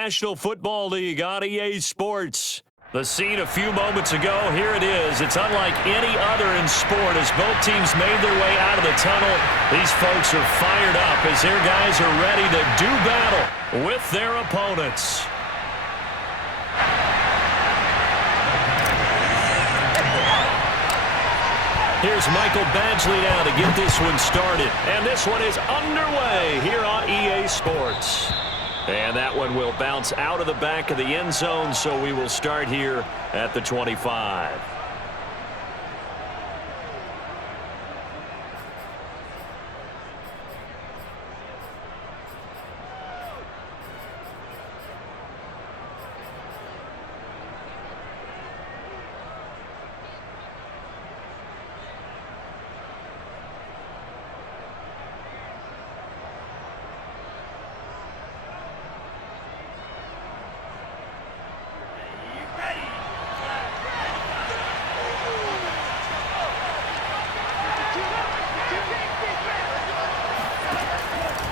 National Football League on EA Sports. The scene a few moments ago, here it is. It's unlike any other in sport as both teams made their way out of the tunnel. These folks are fired up as their guys are ready to do battle with their opponents. Here's Michael Badgley now to get this one started. And this one is underway here on EA Sports. And that one will bounce out of the back of the end zone, so we will start here at the 25.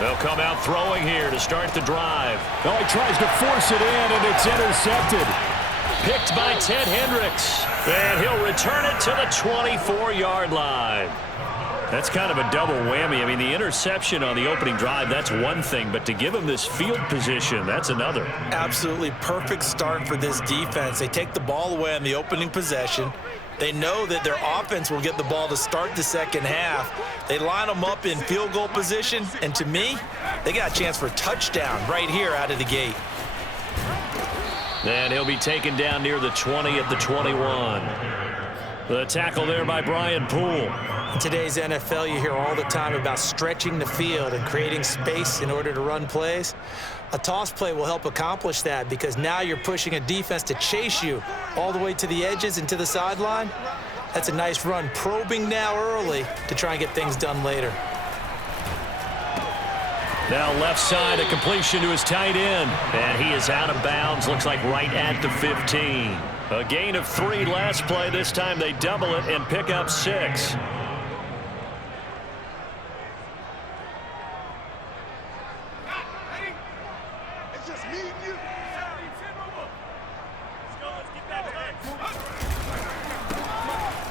They'll come out throwing here to start the drive. Oh, he tries to force it in, and it's intercepted. Picked by Ted Hendricks. And he'll return it to the 24-yard line. That's kind of a double whammy. I mean, the interception on the opening drive, that's one thing. But to give him this field position, that's another. Absolutely perfect start for this defense. They take the ball away on the opening possession. They know that their offense will get the ball to start the second half. They line them up in field goal position, and to me, they got a chance for a touchdown right here out of the gate. And he'll be taken down near the 20 at the 21. The tackle there by Brian Poole. In today's NFL, you hear all the time about stretching the field and creating space in order to run plays. A toss play will help accomplish that because now you're pushing a defense to chase you all the way to the edges and to the sideline. That's a nice run, probing now early to try and get things done later. Now left side, a completion to his tight end. And he is out of bounds, looks like right at the 15. A gain of 3 last play. This time they double it and pick up 6.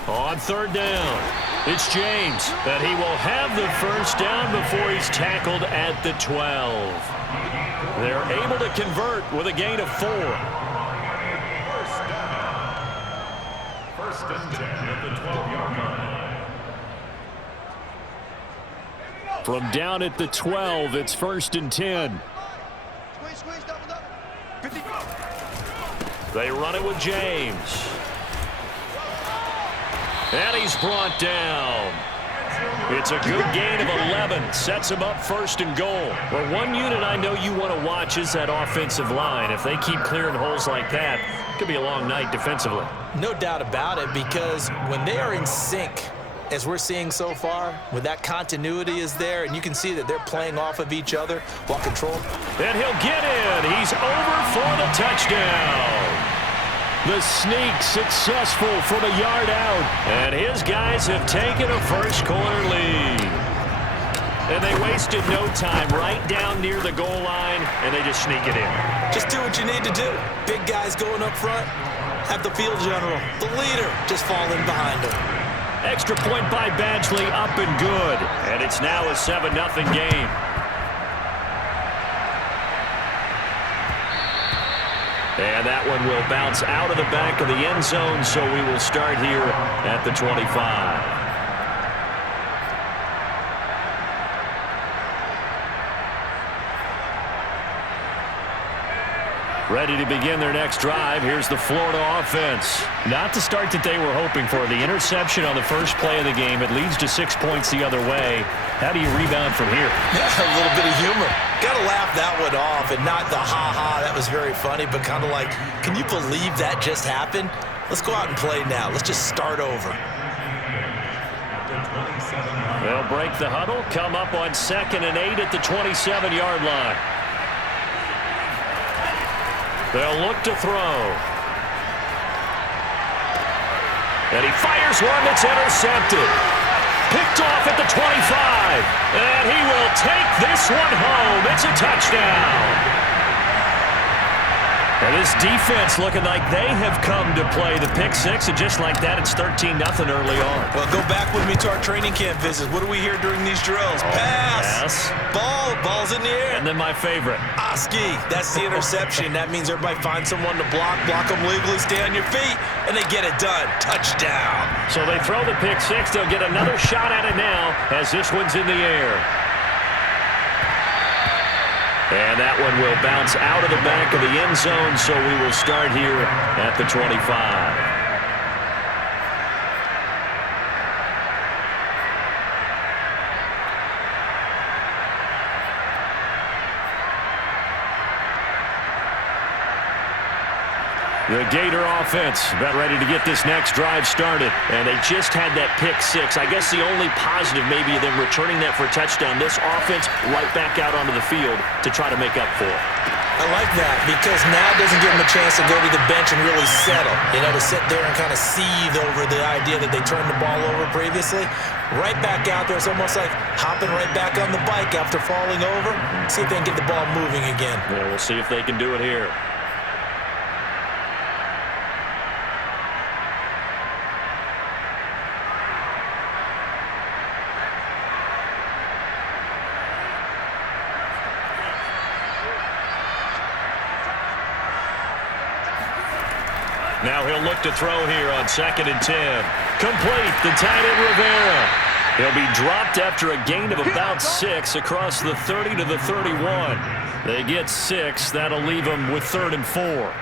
On third down, it's James, and he will have the first down before he's tackled at the 12. They're able to convert with a gain of 4. First and 10 at the 12-yard line. From down at the 12, it's first and 10. They run it with James. And he's brought down. It's a good gain of 11. Sets him up first and goal. Well, one unit I know you want to watch is that offensive line. If they keep clearing holes like that, it could be a long night defensively. No doubt about it, because when they are in sync, as we're seeing so far, when that continuity is there, and you can see that they're playing off of each other while controlled. And he'll get in. He's over for the touchdown. The sneak successful from a yard out. And his guys have taken a first-quarter lead. And they wasted no time right down near the goal line, and they just sneak it in. Just do what you need to do. Big guys going up front. Have the field general, the leader, just fall in behind him. Extra point by Badgley, up and good. And it's now a 7-0 game. And that one will bounce out of the back of the end zone, so we will start here at the 25. Ready to begin their next drive. Here's the Florida offense. Not the start that they were hoping for. The interception on the first play of the game. It leads to 6 points the other way. How do you rebound from here? Yeah, a little bit of humor. Got to laugh that one off, and not the ha-ha, that was very funny, but kind of like, can you believe that just happened? Let's go out and play now. Let's just start over. They'll break the huddle, come up on 2nd and 8 at the 27-yard line. They'll look to throw. And he fires one that's intercepted. Picked off at the 25. And he will take this one home. It's a touchdown. This defense looking like they have come to play the pick six, and just like that, it's 13-0 early on. Well, go back with me to our training camp visits. What do we hear during these drills? Pass. Ball's in the air. And then my favorite. Oski, that's the interception. That means everybody finds someone to block them legally, stay on your feet, and they get it done. Touchdown. So they throw the pick six. They'll get another shot at it now as this one's in the air. And that one will bounce out of the back of the end zone, so we will start here at the 25. The Gator offense about ready to get this next drive started. And they just had that pick six. I guess the only positive maybe of them returning that for a touchdown. This offense right back out onto the field to try to make up for it. I like that because now it doesn't give them a chance to go to the bench and really settle. You know, to sit there and kind of seethe over the idea that they turned the ball over previously. Right back out there. It's almost like hopping right back on the bike after falling over. See if they can get the ball moving again. Yeah, we'll see if they can do it here. Now he'll look to throw here on 2nd and 10. Complete, the tight end Rivera. He'll be dropped after a gain of about 6 across the 30 to the 31. They get 6. That'll leave them with 3rd and 4.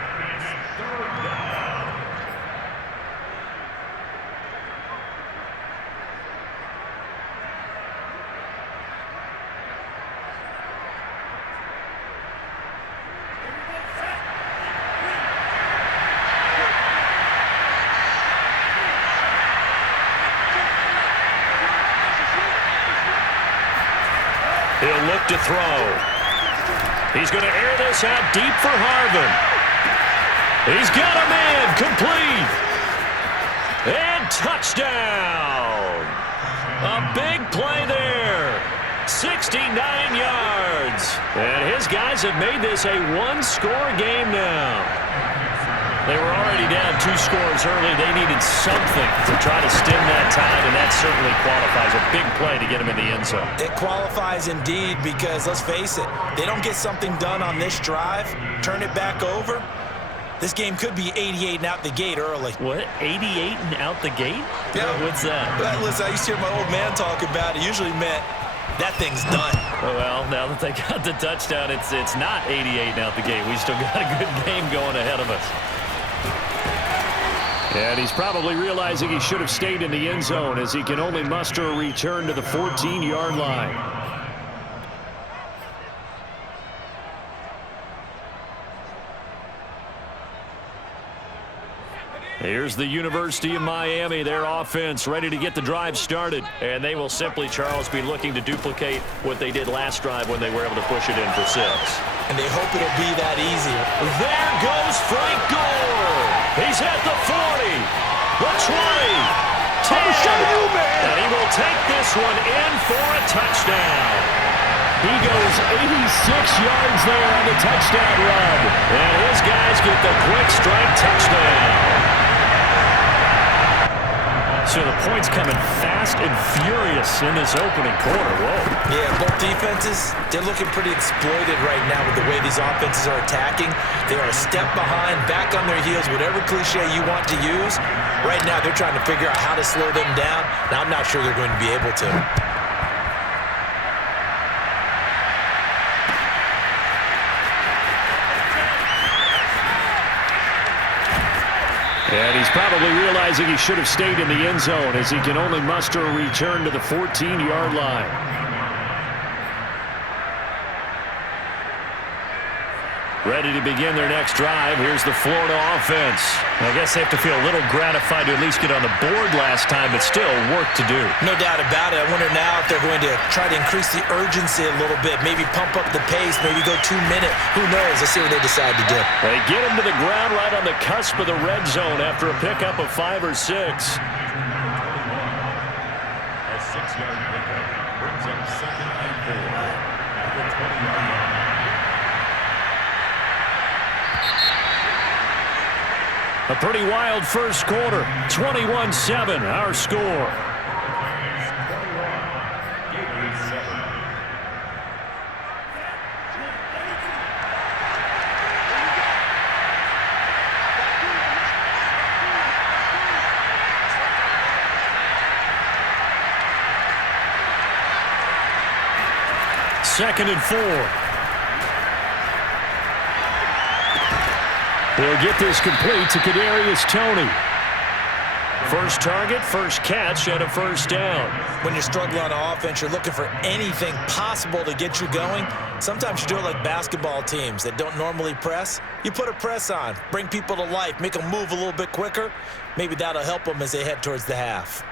He'll look to throw. He's going to air this out deep for Harvin. He's got a man. Complete. And touchdown. A big play there. 69 yards. And his guys have made this a one-score game now. They were already down 2 scores early. They needed something to try to stem that tide, and that certainly qualifies. A big play to get them in the end zone. It qualifies indeed because, let's face it, they don't get something done on this drive, turn it back over, this game could be 88 and out the gate early. What? 88 and out the gate? Yeah. What's that? Listen, I used to hear my old man talk about it. Usually meant that thing's done. Well, now that they got the touchdown, it's not 88 and out the gate. We still got a good game going ahead of us. And he's probably realizing he should have stayed in the end zone as he can only muster a return to the 14-yard line. Here's the University of Miami, their offense ready to get the drive started. And they will simply, Charles, be looking to duplicate what they did last drive when they were able to push it in for 6. And they hope it'll be that easy. There goes Frank Gore. He's at the 40, the 20, 10. And he will take this one in for a touchdown. He goes 86 yards there on the touchdown run. And his guys get the quick strike touchdown. So the points coming fast and furious in this opening quarter. Whoa. Yeah, both defenses, they're looking pretty exploited right now with the way these offenses are attacking. They are a step behind, back on their heels, whatever cliche you want to use. Right now, they're trying to figure out how to slow them down, and I'm not sure they're going to be able to. And he's probably realizing he should have stayed in the end zone as he can only muster a return to the 14-yard line. Ready to begin their next drive. Here's the Florida offense. I guess they have to feel a little gratified to at least get on the board last time, but still work to do. No doubt about it. I wonder now if they're going to try to increase the urgency a little bit, maybe pump up the pace, maybe go 2 minute. Who knows? Let's see what they decide to do. They get him to the ground right on the cusp of the red zone after a pickup of 5 or 6. A 6-yard pickup brings up 2nd and 4 at the 20-yard line. A pretty wild first quarter. 21-7, our score. Second and 4. He'll get this complete to Kadarius Toney. First target, first catch, and a first down. When you're struggling on offense, you're looking for anything possible to get you going. Sometimes you do it like basketball teams that don't normally press. You put a press on, bring people to life, make them move a little bit quicker. Maybe that'll help them as they head towards the half.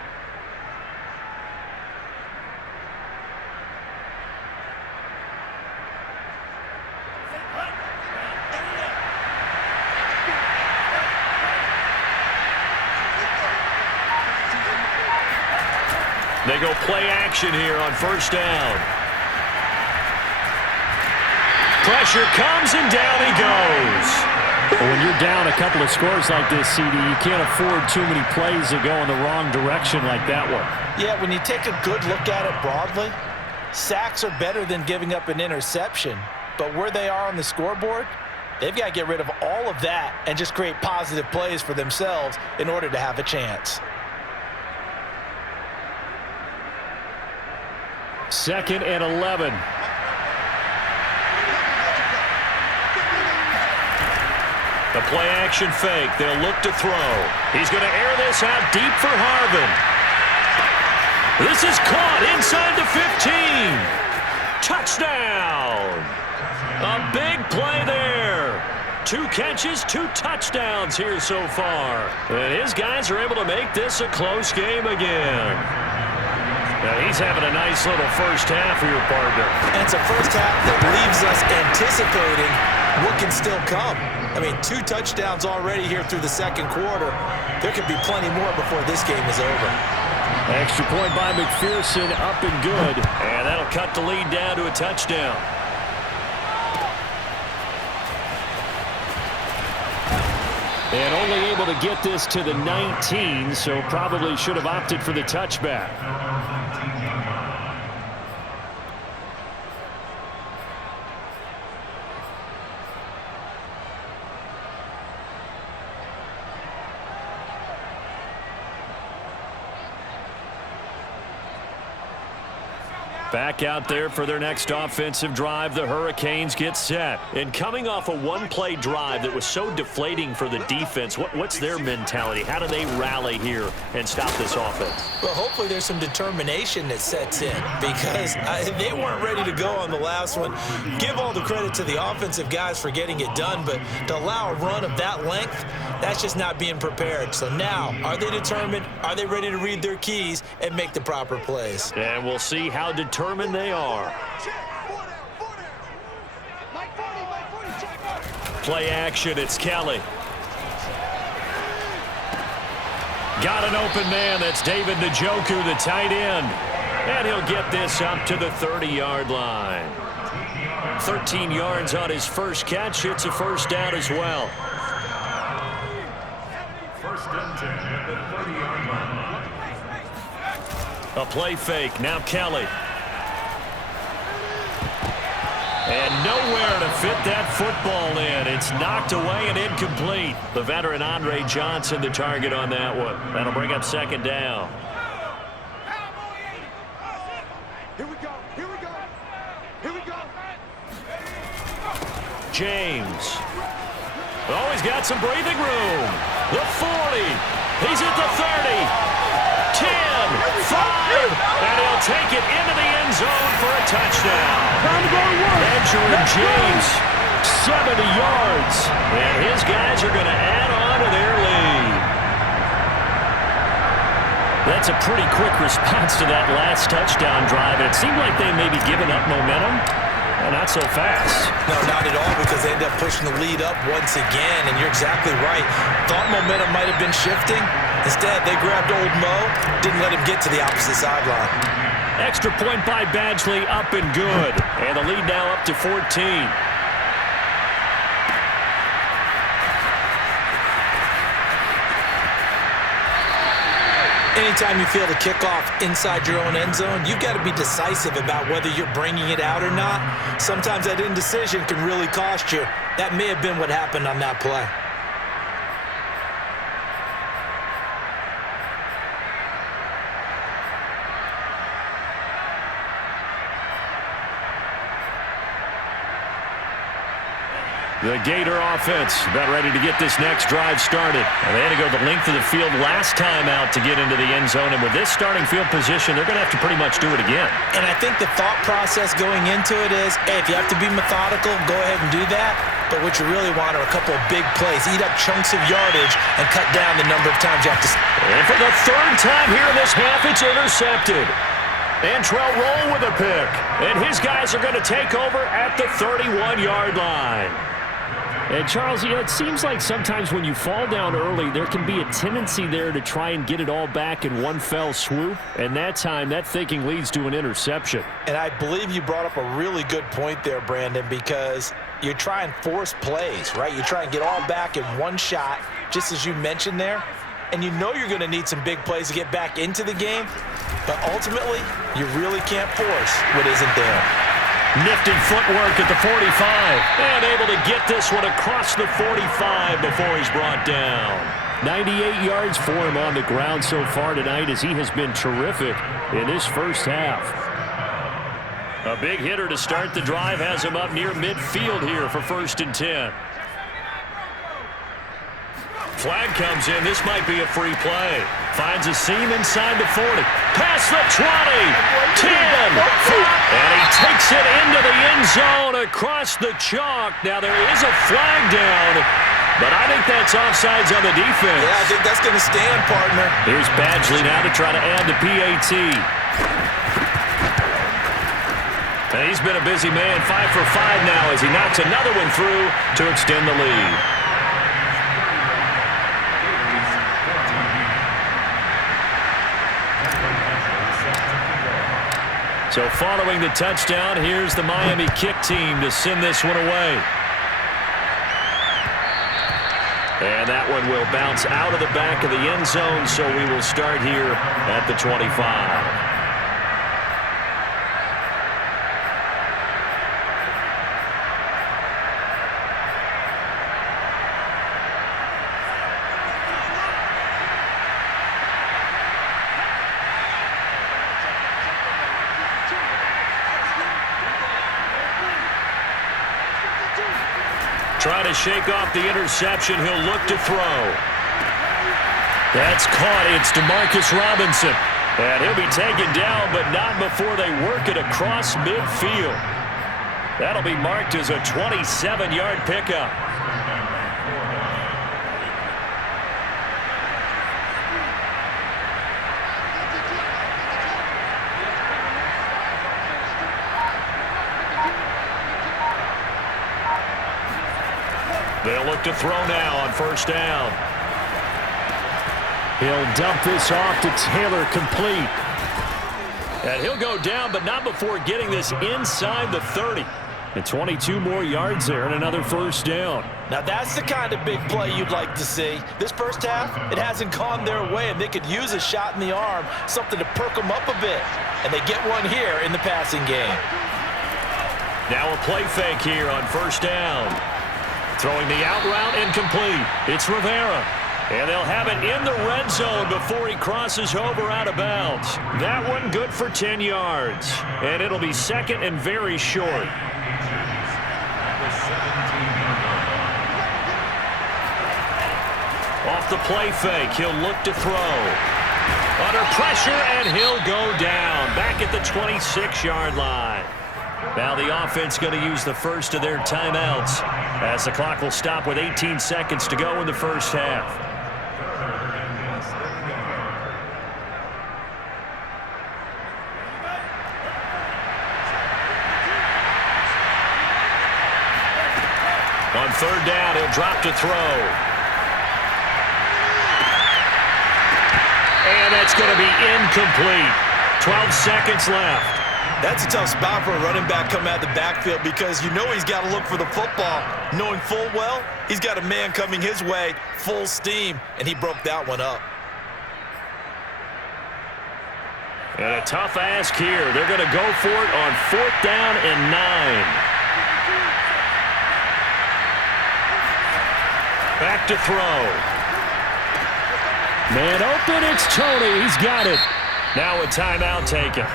They go play action here on first down. Pressure comes, and down he goes. When you're down a couple of scores like this, CD, you can't afford too many plays that go in the wrong direction like that one. Yeah, when you take a good look at it broadly, sacks are better than giving up an interception. But where they are on the scoreboard, they've got to get rid of all of that and just create positive plays for themselves in order to have a chance. Second and 11. The play action fake. They'll look to throw. He's going to air this out deep for Harvin. This is caught inside the 15. Touchdown. A big play there. 2 catches, 2 touchdowns here so far. And his guys are able to make this a close game again. Now he's having a nice little first half here, partner. And it's a first half that leaves us anticipating what can still come. I mean, 2 touchdowns already here through the second quarter. There could be plenty more before this game is over. Extra point by McPherson, up and good. And that'll cut the lead down to a touchdown. And only able to get this to the 19, so probably should have opted for the touchback. Back out there for their next offensive drive, the Hurricanes get set. And coming off a one-play drive that was so deflating for the defense, what's their mentality? How do they rally here and stop this offense? Well, hopefully there's some determination that sets in because they weren't ready to go on the last one. Give all the credit to the offensive guys for getting it done, but to allow a run of that length, that's just not being prepared. So now, are they determined? Are they ready to read their keys and make the proper plays? And we'll see how determined they are. Play action, it's Kelly. Got an open man, that's David Njoku, the tight end. And he'll get this up to the 30-yard line. 13 yards on his first catch. It's a first down as well. First and 10 at the 30-yard line. A play fake, now Kelly. And nowhere to fit that football in. It's knocked away and incomplete. The veteran Andre Johnson, the target on that one. That'll bring up second down. Here we go. Here we go. Here we go. James. Oh, he's got some breathing room. The 40. He's at the 30. 10, 5, and he'll take it into the end zone for a touchdown. Benjamin James, 70 yards, and his guys are going to add on to their lead. That's a pretty quick response to that last touchdown drive, and it seemed like they may be giving up momentum. Not so fast. No, not at all, because they end up pushing the lead up once again, and you're exactly right. Thought momentum might have been shifting. Instead, they grabbed old Mo, didn't let him get to the opposite sideline. Extra point by Badgley, up and good. And the lead now up to 14. anytime you feel the kickoff inside your own end zone, you've got to be decisive about whether you're bringing it out or not. Sometimes that indecision can really cost you. That may have been what happened on that play. The Gator offense about ready to get this next drive started. And they had to go the length of the field last time out to get into the end zone. And with this starting field position, they're going to have to pretty much do it again. And I think the thought process going into it is, hey, if you have to be methodical, go ahead and do that. But what you really want are a couple of big plays. Eat up chunks of yardage and cut down the number of times you have to. And for the third time here in this half, it's intercepted. Antrell Roll with a pick. And his guys are going to take over at the 31-yard line. And Charles, it seems like sometimes when you fall down early, there can be a tendency there to try and get it all back in one fell swoop. And that time, that thinking leads to an interception. And I believe you brought up a really good point there, Brandon, because you try and force plays, right? You try and get all back in one shot, just as you mentioned there. And you know you're going to need some big plays to get back into the game. But ultimately, you really can't force what isn't there. Nifty footwork at the 45. And able to get this one across the 45 before he's brought down. 98 yards for him on the ground so far tonight as he has been terrific in this first half. A big hitter to start the drive has him up near midfield here for 1st and 10. Flag comes in. This might be a free play. Finds a seam inside the 40. Past the 20. 10. 5. And he takes it into the end zone across the chalk. Now there is a flag down, but I think that's offsides on the defense. Yeah, I think that's going to stand, partner. Here's Badgley now to try to add the PAT. And he's been a busy man. 5 for 5 now as he knocks another one through to extend the lead. So following the touchdown, here's the Miami kick team to send this one away. And that one will bounce out of the back of the end zone, so we will start here at the 25. Trying to shake off the interception. He'll look to throw. That's caught. It's DeMarcus Robinson. And he'll be taken down, but not before they work it across midfield. That'll be marked as a 27-yard pickup. They'll look to throw now on 1st down. He'll dump this off to Taylor, complete. And he'll go down, but not before getting this inside the 30. And 22 more yards there and another 1st down. Now that's the kind of big play you'd like to see. This first half, it hasn't gone their way, and they could use a shot in the arm, something to perk them up a bit. And they get one here in the passing game. Now a play fake here on 1st down. Throwing the out route incomplete. It's Rivera. And they'll have it in the red zone before he crosses over out of bounds. That one good for 10 yards. And it'll be 2nd and very short. Off the play fake, he'll look to throw. Under pressure, and he'll go down. Back at the 26-yard line. Now the offense going to use the first of their timeouts as the clock will stop with 18 seconds to go in the first half. On 3rd down, he'll drop to throw. And that's going to be incomplete. 12 seconds left. That's a tough spot for a running back coming out of the backfield because you know he's got to look for the football, knowing full well he's got a man coming his way full steam, and he broke that one up. And a tough ask here. They're going to go for it on 4th down and 9. Back to throw. Man open, it's Tony. He's got it. Now a timeout taken.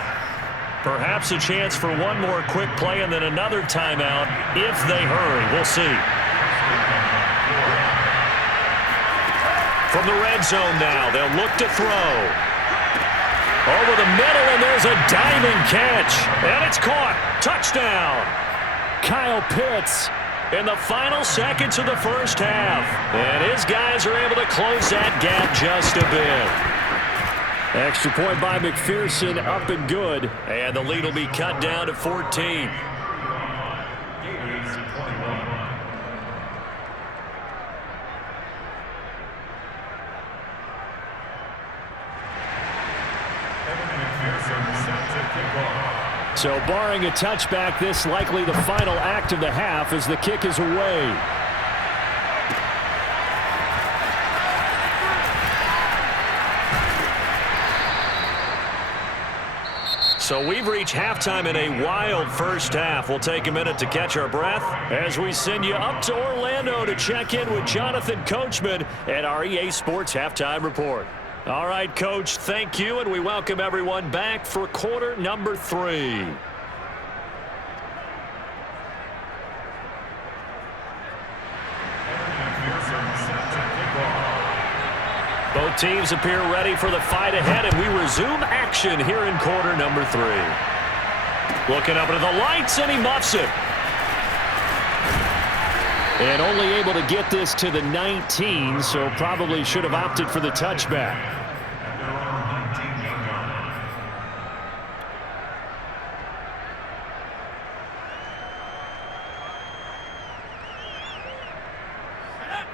Perhaps a chance for one more quick play and then another timeout if they hurry. We'll see. From the red zone now, they'll look to throw. Over the middle, and there's a diving catch. And it's caught. Touchdown. Kyle Pitts. In the final seconds of the first half. And his guys are able to close that gap just a bit. Extra point by McPherson, up and good. And the lead will be cut down to 14. So barring a touchback, this likely the final act of the half as the kick is away. So we've reached halftime in a wild first half. We'll take a minute to catch our breath as we send you up to Orlando to check in with Jonathan Coachman at our EA Sports Halftime Report. All right, Coach, thank you, and we welcome everyone back for quarter number 3. Both teams appear ready for the fight ahead, and we resume action here in quarter number 3. Looking up into the lights, and he muffs it. And only able to get this to the 19, so probably should have opted for the touchback.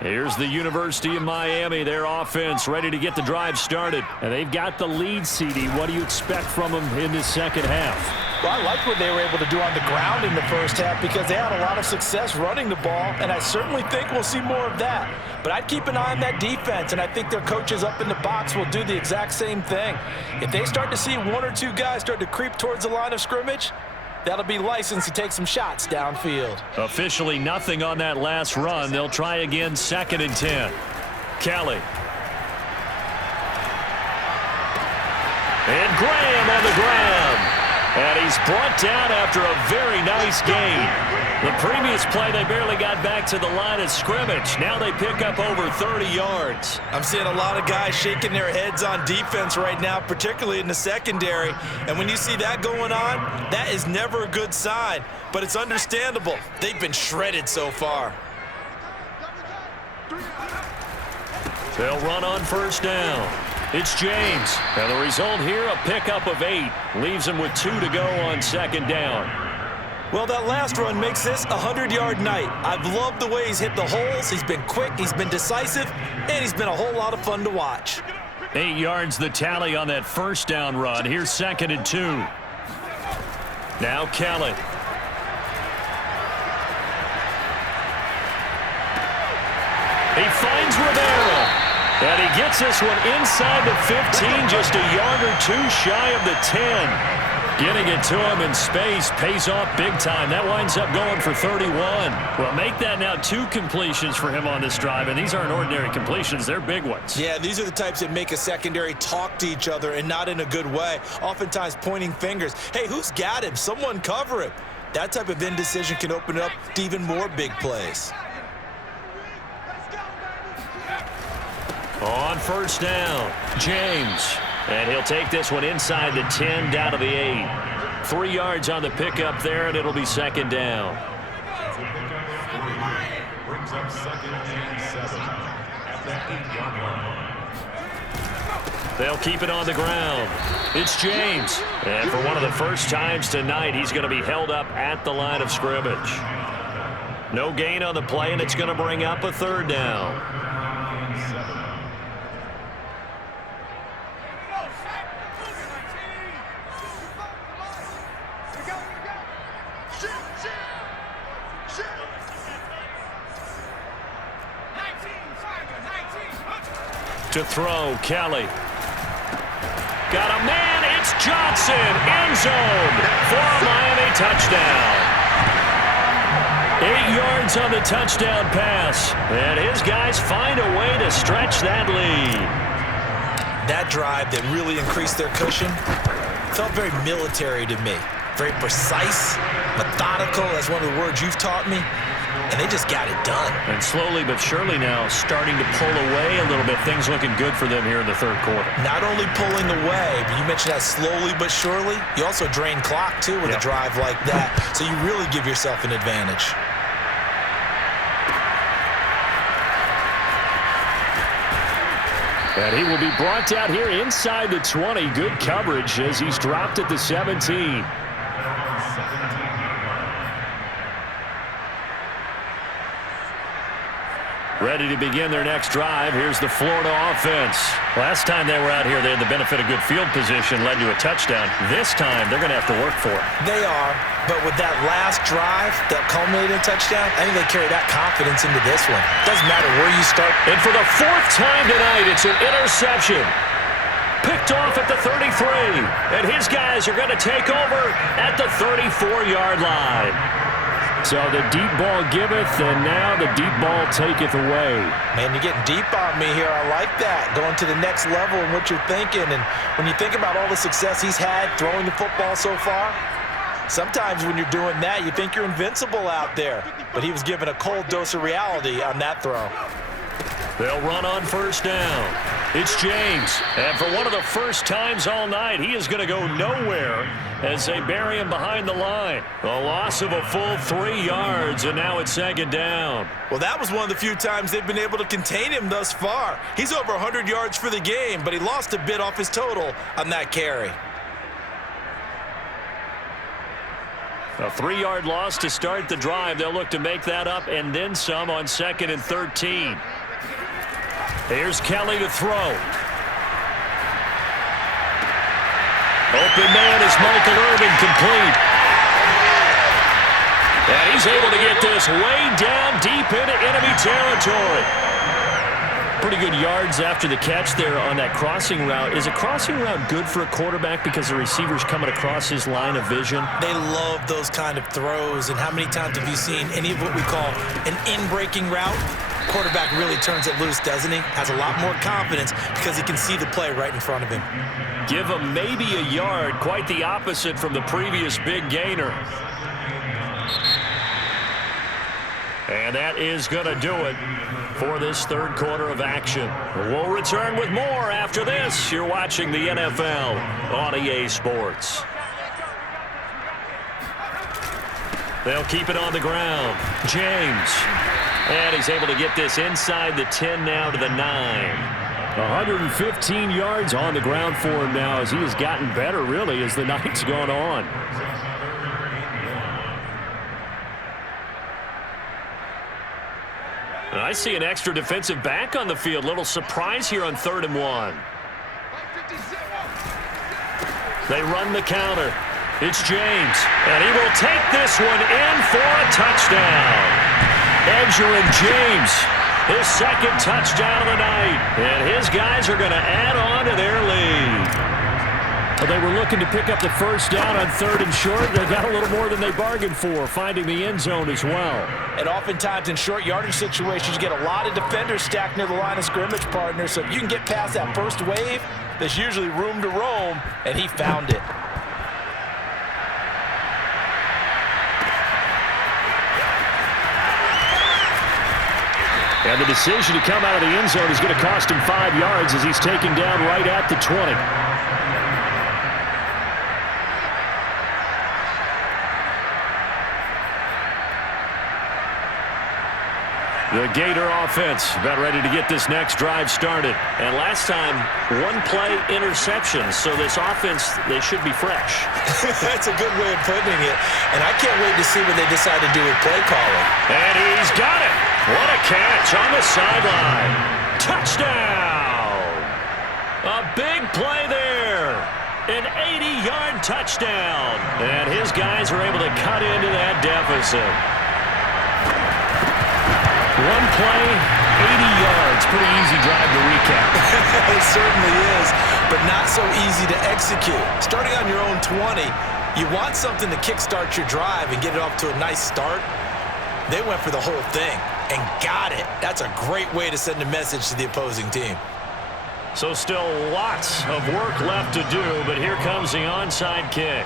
Here's the University of Miami, their offense ready to get the drive started. And they've got the lead, CD. What do you expect from them in this second half? Well, I like what they were able to do on the ground in the first half because they had a lot of success running the ball, and I certainly think we'll see more of that. But I'd keep an eye on that defense, and I think their coaches up in the box will do the exact same thing. If they start to see 1 or 2 guys start to creep towards the line of scrimmage, that'll be licensed to take some shots downfield. Officially nothing on that last run. They'll try again 2nd and 10. Kelly. And Graham on the ground. And he's brought down after a very nice gain. The previous play, they barely got back to the line of scrimmage. Now they pick up over 30 yards. I'm seeing a lot of guys shaking their heads on defense right now, particularly in the secondary. And when you see that going on, that is never a good sign. But it's understandable. They've been shredded so far. They'll run on 1st down. It's James. And the result here, a pickup of 8. Leaves him with 2 to go on 2nd down. Well, that last run makes this a 100-yard night. I've loved the way he's hit the holes. He's been quick, he's been decisive, and he's been a whole lot of fun to watch. 8 yards the tally on that 1st down run. Here's 2nd and 2. Now Kelly. He finds Rivera. And he gets this one inside the 15, just a yard or 2 shy of the 10. Getting it to him in space pays off big time. That winds up going for 31. Well, make that now 2 completions for him on this drive, and these aren't ordinary completions. They're big ones. Yeah, these are the types that make a secondary talk to each other and not in a good way, oftentimes pointing fingers. Hey, who's got him? Someone cover him. That type of indecision can open it up to even more big plays. On 1st down, James. And he'll take this one inside the 10, down to the 8. 3 yards on the pickup there, and it'll be 2nd down. Brings up 2nd and 7 at the 8-yard line. They'll keep it on the ground. It's James. And for one of the first times tonight, he's going to be held up at the line of scrimmage. No gain on the play, and it's going to bring up a 3rd down. To throw, Kelly. Got a man, it's Johnson, end zone for a Miami touchdown. 8 yards on the touchdown pass, and his guys find a way to stretch that lead. That drive that really increased their cushion felt very military to me. Very precise, methodical, that's one of the words you've taught me, and they just got it done. And slowly but surely now starting to pull away a little bit. Things looking good for them here in the third quarter. Not only pulling away, but you mentioned that slowly but surely. You also drain clock, too, with a drive like that, so you really give yourself an advantage. And he will be brought down here inside the 20. Good coverage as he's dropped at the 17. Ready to begin their next drive. Here's the Florida offense. Last time they were out here, they had the benefit of good field position, led to a touchdown. This time, they're going to have to work for it. They are, but with that last drive that culminated in a touchdown, I think they carry that confidence into this one. Doesn't matter where you start. And for the 4th time tonight, it's an interception. Picked off at the 33. And his guys are going to take over at the 34-yard line. So the deep ball giveth, and now the deep ball taketh away. Man, you're getting deep on me here. I like that. Going to the next level in what you're thinking. And when you think about all the success he's had throwing the football so far, sometimes when you're doing that, you think you're invincible out there. But he was given a cold dose of reality on that throw. They'll run on first down. It's James. And for one of the first times all night, he is going to go nowhere as they bury him behind the line. A loss of a full 3 yards, and now it's second down. Well, that was one of the few times they've been able to contain him thus far. He's over 100 yards for the game, but he lost a bit off his total on that carry. A 3-yard loss to start the drive. They'll look to make that up and then some on 2nd and 13. Here's Kelly to throw. Open man is Michael Irvin, complete. And he's able to get this way down deep into enemy territory. Pretty good yards after the catch there on that crossing route. Is a crossing route good for a quarterback because the receiver's coming across his line of vision? They love those kind of throws. And how many times have you seen any of what we call an in-breaking route? Quarterback really turns it loose, doesn't he? Has a lot more confidence because he can see the play right in front of him. Give him maybe a yard, quite the opposite from the previous big gainer. And that is going to do it for this third quarter of action. We'll return with more after this. You're watching the NFL on EA Sports. They'll keep it on the ground. James. And he's able to get this inside the 10 now to the 9. 115 yards on the ground for him now as he has gotten better, really, as the night's gone on. And I see an extra defensive back on the field. Little surprise here on 3rd and 1. They run the counter. It's James. And he will take this one in for a touchdown. Edgerrin James, his 2nd touchdown of the night. And his guys are going to add on to their lead. Well, they were looking to pick up the first down on 3rd and short. They got a little more than they bargained for, finding the end zone as well. And oftentimes in short yardage situations, you get a lot of defenders stacked near the line of scrimmage, partner. So if you can get past that first wave, there's usually room to roam, and he found it. And the decision to come out of the end zone is going to cost him 5 yards as he's taken down right at the 20. The Gator offense about ready to get this next drive started. And last time, 1-play interception. So this offense, they should be fresh. That's a good way of putting it. And I can't wait to see what they decide to do with play calling. And he's got it. What a catch on the sideline. Touchdown. A big play there. An 80-yard touchdown. And his guys are able to cut into that deficit. 1 play, 80 yards. Pretty easy drive to recap. It certainly is. But not so easy to execute. Starting on your own 20, you want something to kickstart your drive and get it off to a nice start. They went for the whole thing and got it. That's a great way to send a message to the opposing team. So still lots of work left to do, but here comes the onside kick.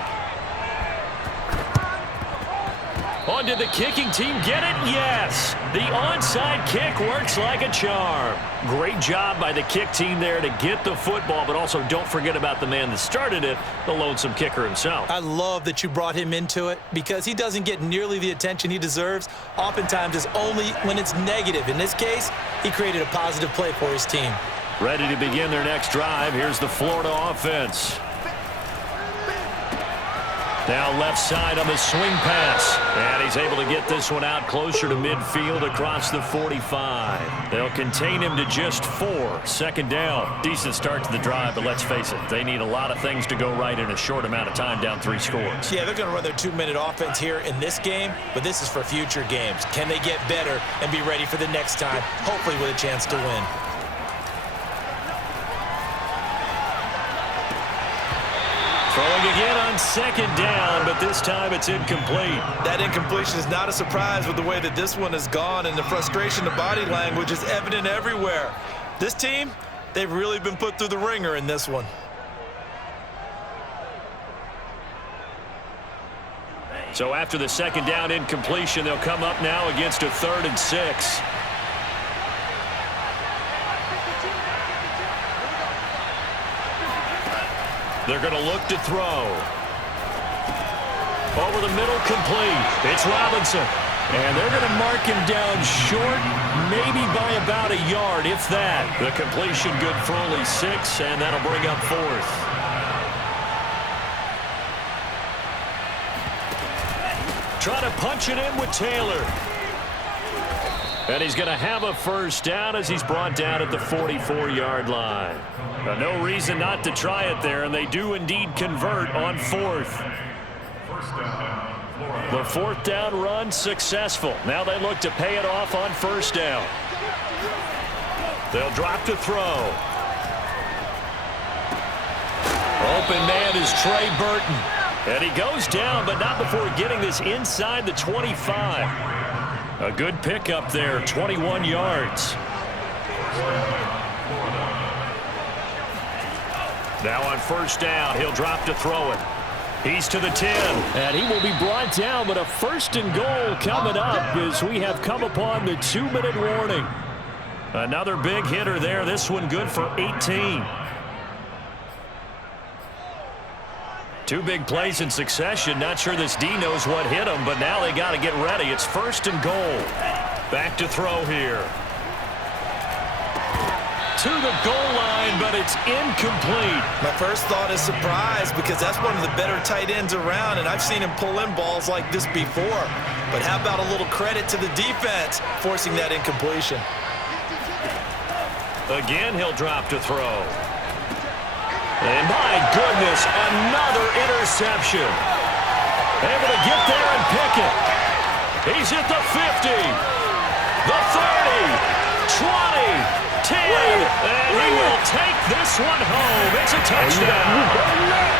Oh, did the kicking team get it? Yes. The onside kick works like a charm. Great job by the kick team there to get the football, but also don't forget about the man that started it, the lonesome kicker himself. I love that you brought him into it because he doesn't get nearly the attention he deserves. Oftentimes it's only when it's negative. In this case, he created a positive play for his team. Ready to begin their next drive. Here's the Florida offense. Now left side on the swing pass. And he's able to get this one out closer to midfield across the 45. They'll contain him to just 4. Second down. Decent start to the drive, but let's face it, they need a lot of things to go right in a short amount of time, down 3 scores. Yeah, they're going to run their 2-minute offense here in this game, but this is for future games. Can they get better and be ready for the next time, hopefully with a chance to win? Throwing again on second down, but this time it's incomplete. That incompletion is not a surprise with the way that this one has gone, and the frustration, the body language is evident everywhere. This team, they've really been put through the ringer in this one. So after the second down incompletion, they'll come up now against a 3rd and 6. They're going to look to throw. Over the middle, complete. It's Robinson. And they're going to mark him down short, maybe by about a yard, if that. The completion good for only 6, and that'll bring up 4th. Try to punch it in with Taylor. And he's going to have a first down as he's brought down at the 44-yard line. No reason not to try it there, and they do indeed convert on 4th. The 4th down run successful. Now they look to pay it off on 1st down. They'll drop to throw. Open man is Trey Burton. And he goes down, but not before getting this inside the 25. A good pickup there, 21 yards. Now on 1st down, he'll drop to throw it. He's to the 10. And he will be brought down, but a 1st and goal coming up as we have come upon the 2-minute warning. Another big hitter there. This one good for 18. 2 big plays in succession. Not sure this D knows what hit him, but now they got to get ready. It's 1st and goal. Back to throw here. To the goal line, but it's incomplete. My first thought is surprise because that's one of the better tight ends around, and I've seen him pull in balls like this before. But how about a little credit to the defense forcing that incompletion? Again, he'll drop to throw. And my goodness, another interception. Able to get there and pick it. He's at the 50, the 30, 20, 10, and he will take this one home. It's a touchdown.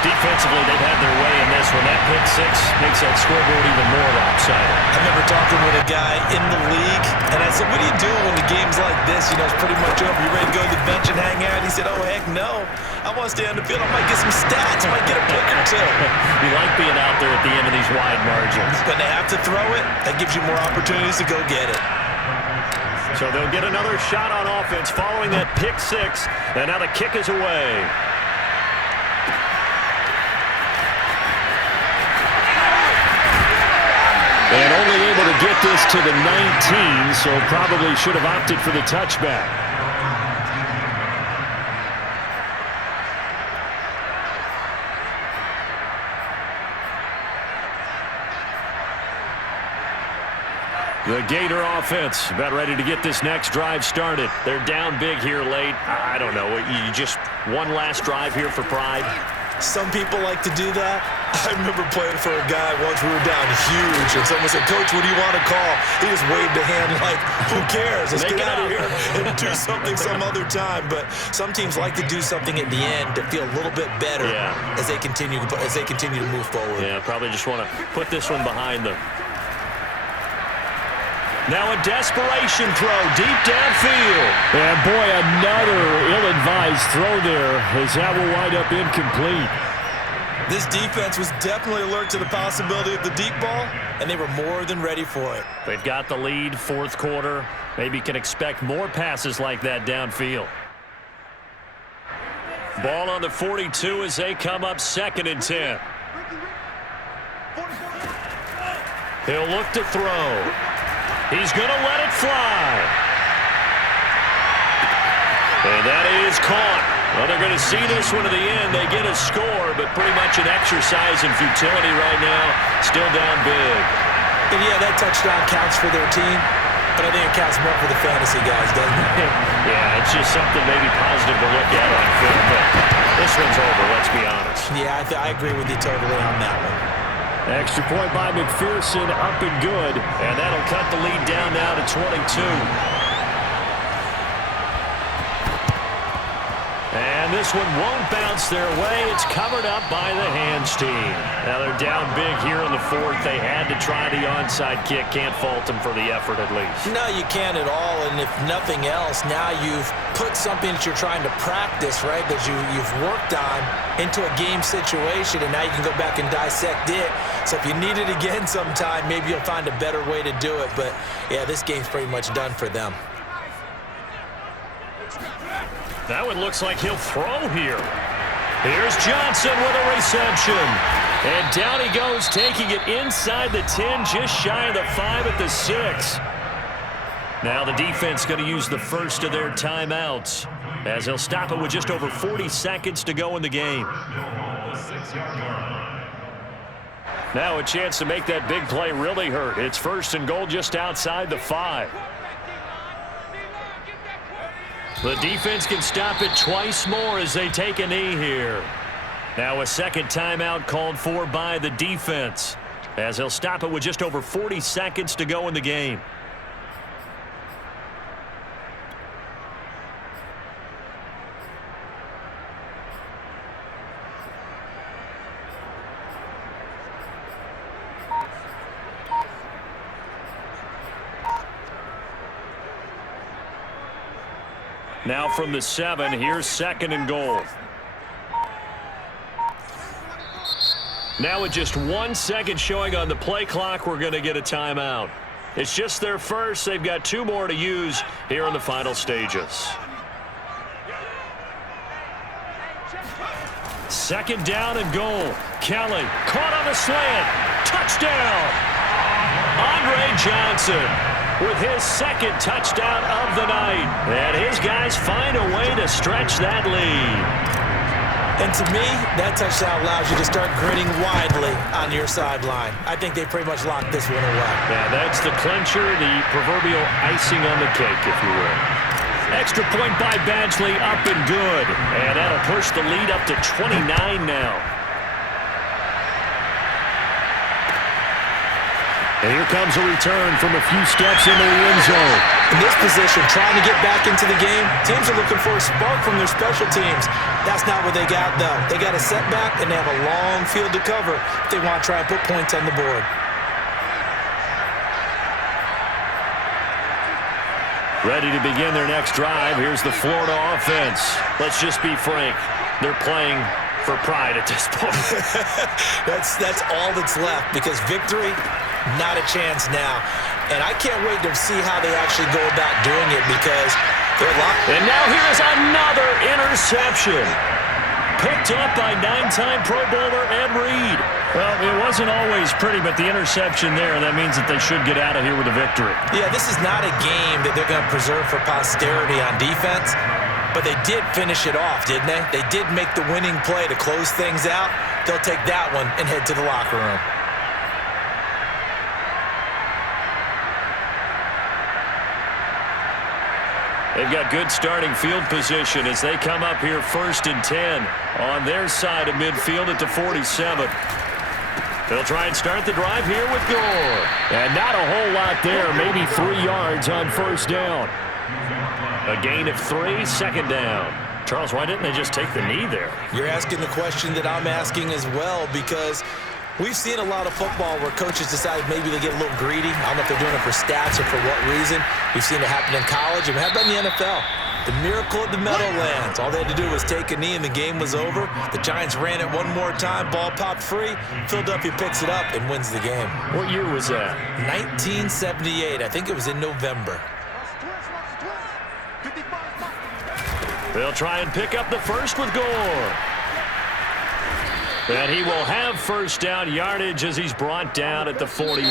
Defensively, they've had their way in this one. That pick 6 makes that scoreboard even more lopsided. I remember talking with a guy in the league, and I said, what do you do when the game's like this? You know, it's pretty much over. You ready to go to the bench and hang out? He said, oh, heck no. I want to stay on the field. I might get some stats. I might get a pick or 2. You like being out there at the end of these wide margins. When they have to throw it, that gives you more opportunities to go get it. So they'll get another shot on offense following that pick 6, and now the kick is away. And only able to get this to the 19, so probably should have opted for the touchback. The Gator offense about ready to get this next drive started. They're down big here late. I don't know. You just one last drive here for pride? Some people like to do that. I remember playing for a guy once. We were down huge, and someone said, "Coach, what do you want to call?" He just waved a hand like, "Who cares? Let's get out of here and do something some other time." But some teams like to do something at the end to feel a little bit better as they continue to move forward. Yeah, probably just want to put this one behind them. Now a desperation throw deep downfield. And boy, another ill-advised throw there as that will wind up incomplete. This defense was definitely alert to the possibility of the deep ball, and they were more than ready for it. They've got the lead, fourth quarter. Maybe can expect more passes like that downfield. Ball on the 42 as they come up 2nd and 10. He'll look to throw. He's going to let it fly. And that is caught. Well, they're going to see this one to the end. They get a score, but pretty much an exercise in futility right now. Still down big. And yeah, that touchdown counts for their team, but I think it counts more for the fantasy guys, doesn't it? Yeah, it's just something maybe positive to look at on film, but this one's over, let's be honest. Yeah, I agree with you totally on that one. Extra point by McPherson, up and good, and that'll cut the lead down now to 22. And this one won't bounce their way. It's covered up by the hands team. Now they're down big here in the 4th. They had to try the onside kick. Can't fault them for the effort at least. No, you can't at all. And if nothing else, now you've put something that you're trying to practice, right, that you've worked on into a game situation, and now you can go back and dissect it. So if you need it again sometime, maybe you'll find a better way to do it. But, yeah, this game's pretty much done for them. That one looks like he'll throw here. Here's Johnson with a reception. And down he goes, taking it inside the 10, just shy of the 5 at the 6. Now the defense going to use the first of their timeouts as they'll stop it with just over 40 seconds to go in the game. Now a chance to make that big play really hurt. It's 1st and goal just outside the 5. The defense can stop it twice more as they take a knee here. Now a second timeout called for by the defense as they'll stop it with just over 40 seconds to go in the game. Now from the 7, here's 2nd and goal. Now with just 1 second showing on the play clock, we're going to get a timeout. It's just their first. They've got 2 more to use here in the final stages. 2nd down and goal. Kelly caught on the slant. Touchdown! Andre Johnson with his 2nd touchdown of the night. And his guys find a way to stretch that lead. And to me, that touchdown allows you to start grinning widely on your sideline. I think they pretty much locked this one away. Yeah, that's the clincher, the proverbial icing on the cake, if you will. Extra point by Badgley, up and good. And that'll push the lead up to 29 now. And here comes a return from a few steps into the end zone. In this position, trying to get back into the game, teams are looking for a spark from their special teams. That's not what they got, though. They got a setback, and they have a long field to cover if they want to try and put points on the board. Ready to begin their next drive. Here's the Florida offense. Let's just be frank. They're playing for pride at this point. That's all that's left, because victory, not a chance now. And I can't wait to see how they actually go about doing it, because they're locked. And now here's another interception. Picked up by 9-time Pro Bowler Ed Reed. Well, it wasn't always pretty, but the interception there, that means that they should get out of here with a victory. Yeah, this is not a game that they're going to preserve for posterity on defense, but they did finish it off, didn't they? They did make the winning play to close things out. They'll take that one and head to the locker room. They've got good starting field position as they come up here 1st and 10 on their side of midfield at the 47. They'll try and start the drive here with Gore. And not a whole lot there, maybe 3 yards on 1st down. A gain of 3, 2nd down. Charles, why didn't they just take the knee there? You're asking the question that I'm asking as well, because we've seen a lot of football where coaches decide maybe they get a little greedy. I don't know if they're doing it for stats or for what reason. We've seen it happen in college, and how about in the NFL? The miracle of the Meadowlands. All they had to do was take a knee, and the game was over. The Giants ran it one more time. Ball popped free. Philadelphia picks it up and wins the game. What year was that? 1978. I think it was in November. They'll try and pick up the first with Gore. And he will have 1st down yardage as he's brought down at the 41.